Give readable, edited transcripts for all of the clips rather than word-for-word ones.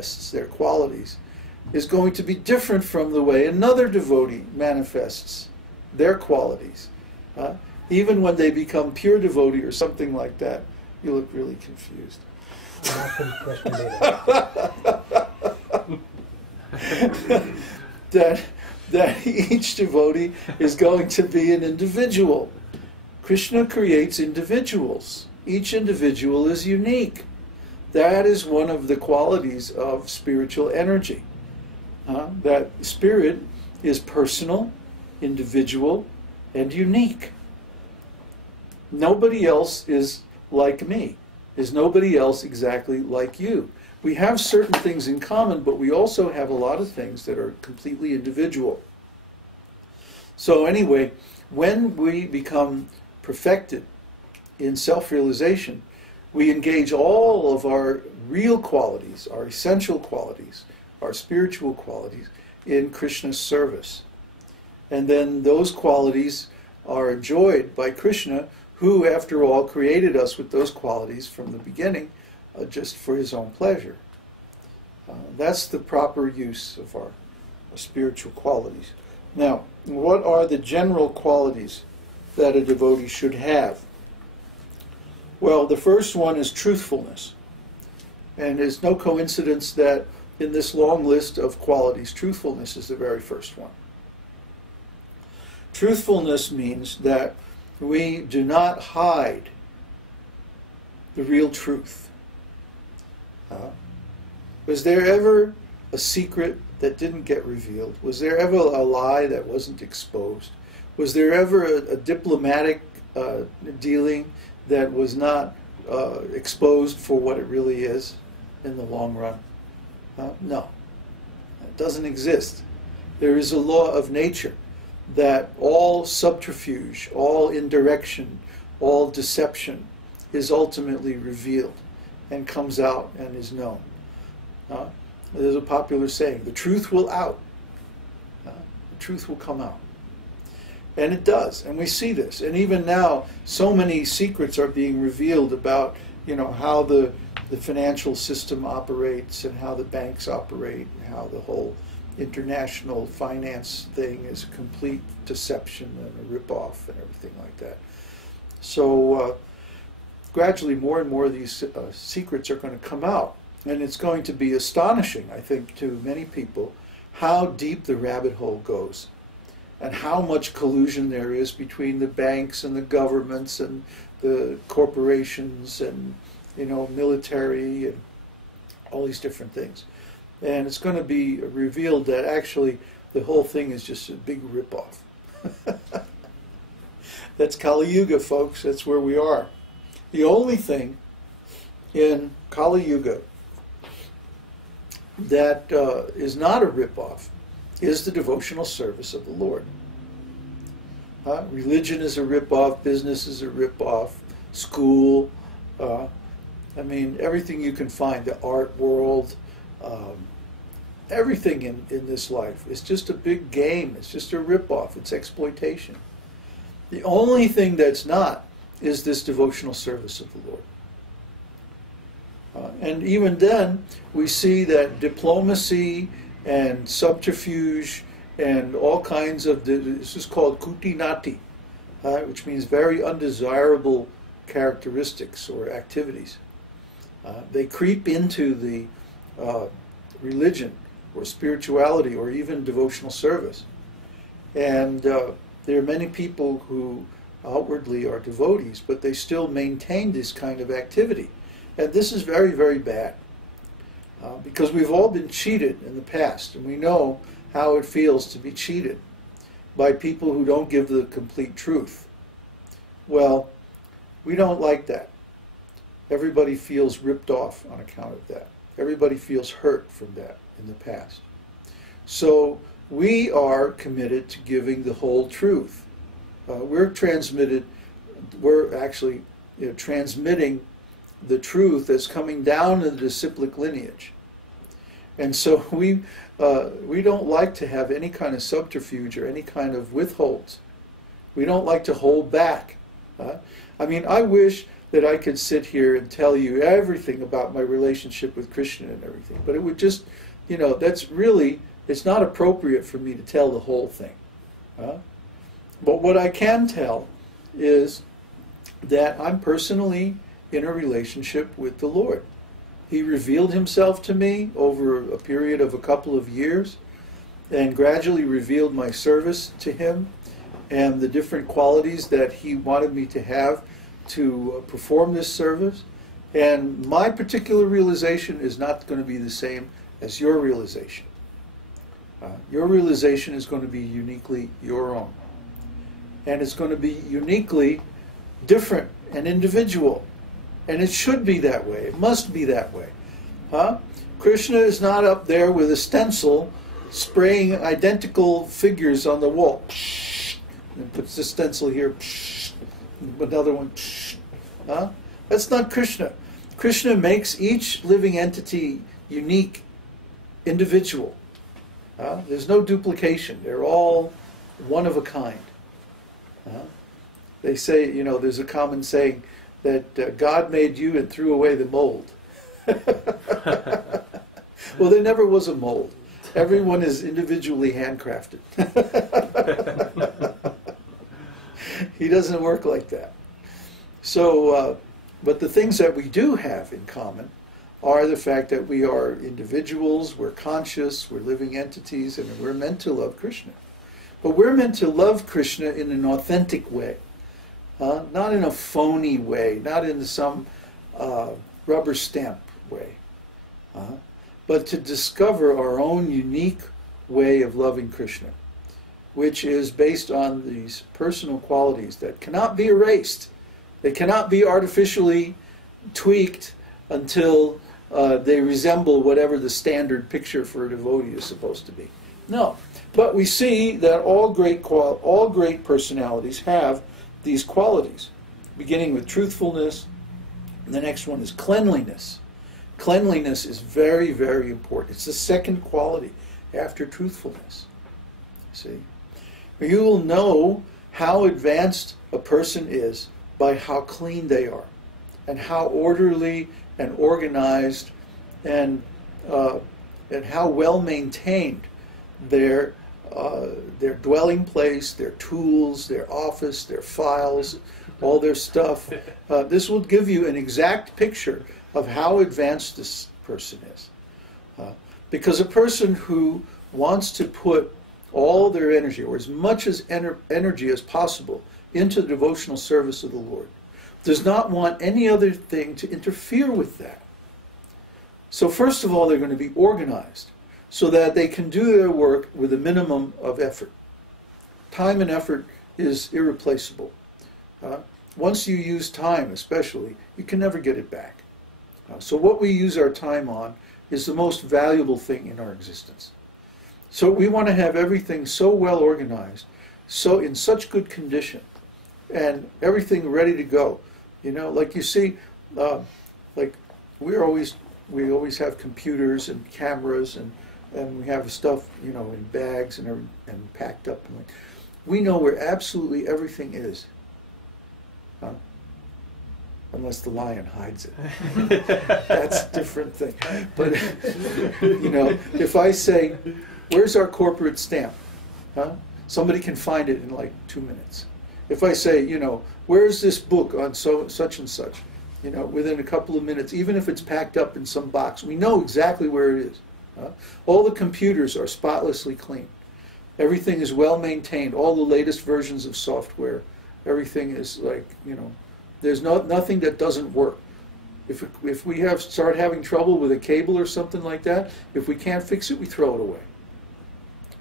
manifests their qualities is going to be different from the way another devotee manifests their qualities. Even when they become pure devotee or something like that, you look really confused. that each devotee is going to be an individual. Kṛṣṇa creates individuals. Each individual is unique. That is one of the qualities of spiritual energy. That spirit is personal, individual, and unique. Nobody else is like me. There's nobody else exactly like you. We have certain things in common, but we also have a lot of things that are completely individual. So anyway, when we become perfected in self-realization, we engage all of our real qualities, our essential qualities, our spiritual qualities in Kṛṣṇa's service. And then those qualities are enjoyed by Kṛṣṇa, who, after all, created us with those qualities from the beginning, just for his own pleasure. That's the proper use of our spiritual qualities. Now, what are the general qualities that a devotee should have? Well, the first one is truthfulness. And it's no coincidence that in this long list of qualities, truthfulness is the very first one. Truthfulness means that we do not hide the real truth. Was there ever a secret that didn't get revealed? Was there ever a lie that wasn't exposed? Was there ever a diplomatic dealing that was not exposed for what it really is in the long run? No. It doesn't exist. There is a law of nature that all subterfuge, all indirection, all deception is ultimately revealed and comes out and is known. There's a popular saying, the truth will out. The truth will come out. And it does, and we see this. And even now, so many secrets are being revealed about, how the financial system operates and how the banks operate and how the whole international finance thing is a complete deception and a ripoff and everything like that. So gradually more and more of these secrets are going to come out. And it's going to be astonishing, I think, to many people how deep the rabbit hole goes and how much collusion there is between the banks and the governments and the corporations and, military and all these different things. And it's going to be revealed that actually the whole thing is just a big ripoff. That's Kali Yuga, folks. That's where we are. The only thing in Kali Yuga that is not a ripoff is the devotional service of the Lord. Religion is a ripoff, business is a ripoff, school, everything you can find, the art world, everything in this life is just a big game. It's just a ripoff. It's exploitation. The only thing that's not is this devotional service of the Lord. And even then, we see that diplomacy and subterfuge and all kinds of, this is called kutinati, which means very undesirable characteristics or activities. They creep into the religion or spirituality or even devotional service. And there are many people who outwardly are devotees, but they still maintain this kind of activity. And this is very, very bad. Because we've all been cheated in the past, and we know how it feels to be cheated by people who don't give the complete truth. Well, we don't like that. Everybody feels ripped off on account of that. Everybody feels hurt from that in the past. So we are committed to giving the whole truth. We're actually transmitting the truth that's coming down in the disciplic lineage. And so we don't like to have any kind of subterfuge or any kind of withholds. We don't like to hold back. I wish that I could sit here and tell you everything about my relationship with Kṛṣṇa and everything. But it would just, that's really, it's not appropriate for me to tell the whole thing. But what I can tell is that I'm personally in a relationship with the Lord. He revealed himself to me over a period of a couple of years and gradually revealed my service to him and the different qualities that he wanted me to have to perform this service. And my particular realization is not going to be the same as your realization. Your realization is going to be uniquely your own. And it's going to be uniquely different and individual. And it should be that way. It must be that way. Kṛṣṇa is not up there with a stencil spraying identical figures on the wall. And puts the stencil here. Another one. That's not Kṛṣṇa. Kṛṣṇa makes each living entity unique, individual. There's no duplication. They're all one of a kind. They say, there's a common saying that God made you and threw away the mold. Well, there never was a mold. Everyone is individually handcrafted. He doesn't work like that. So, but the things that we do have in common are the fact that we are individuals, we're conscious, we're living entities, and we're meant to love Kṛṣṇa. But we're meant to love Kṛṣṇa in an authentic way. Not in a phony way, not in some rubber stamp way, but to discover our own unique way of loving Kṛṣṇa, which is based on these personal qualities that cannot be erased. They cannot be artificially tweaked until they resemble whatever the standard picture for a devotee is supposed to be. No, but we see that all great personalities have these qualities, beginning with truthfulness. And the next one is cleanliness. Cleanliness is very, very important. It's the second quality after truthfulness. See? You will know how advanced a person is by how clean they are, and how orderly and organized and how well maintained their dwelling place, their tools, their office, their files, all their stuff. This will give you an exact picture of how advanced this person is. Because a person who wants to put all their energy, or as much as energy as possible, into the devotional service of the Lord, does not want any other thing to interfere with that. So first of all, they're going to be organized so that they can do their work with a minimum of effort. Time and effort is irreplaceable. Once you use time, especially, you can never get it back. So what we use our time on is the most valuable thing in our existence. So we want to have everything so well organized, so in such good condition, and everything ready to go. Like you see, like we always have computers and cameras and we have stuff, in bags and packed up. And we know where absolutely everything is. Unless the lion hides it. That's a different thing. But, if I say, where's our corporate stamp? Somebody can find it in like 2 minutes. If I say, where's this book on such and such? Within a couple of minutes, even if it's packed up in some box, we know exactly where it is. All the computers are spotlessly clean. Everything is well maintained. All the latest versions of software. Everything is like, there's nothing that doesn't work. If we start having trouble with a cable or something like that, if we can't fix it, we throw it away.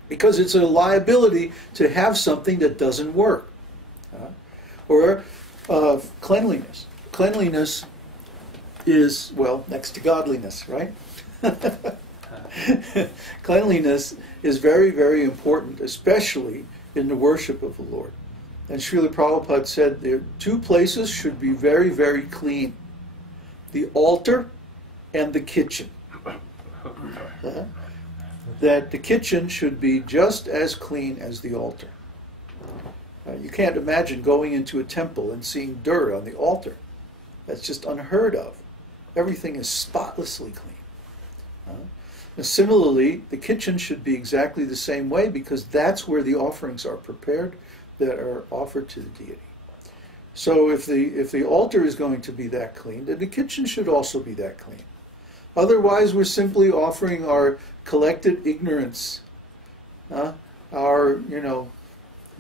Because it's a liability to have something that doesn't work. Or cleanliness. Cleanliness is, well, next to godliness, right? Cleanliness is very, very important, especially in the worship of the Lord. And Śrīla Prabhupada said there two places should be very, very clean. The altar and the kitchen. That the kitchen should be just as clean as the altar. You can't imagine going into a temple and seeing dirt on the altar. That's just unheard of. Everything is spotlessly clean. And similarly, the kitchen should be exactly the same way, because that's where the offerings are prepared that are offered to the deity. So if the altar is going to be that clean, then the kitchen should also be that clean. Otherwise, we're simply offering our collected ignorance, our,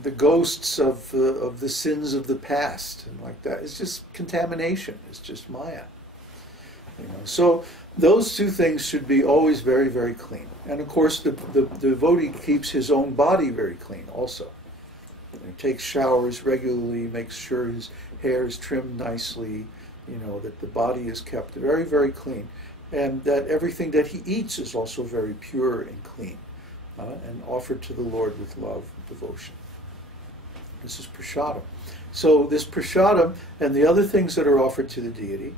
the ghosts of the sins of the past, and like that. It's just contamination. It's just Maya. So those two things should be always very, very clean. And of course, the devotee keeps his own body very clean also. He takes showers regularly, makes sure his hair is trimmed nicely, that the body is kept very, very clean. And that everything that he eats is also very pure and clean, and offered to the Lord with love and devotion. This is prasadam. So this prasadam and the other things that are offered to the deity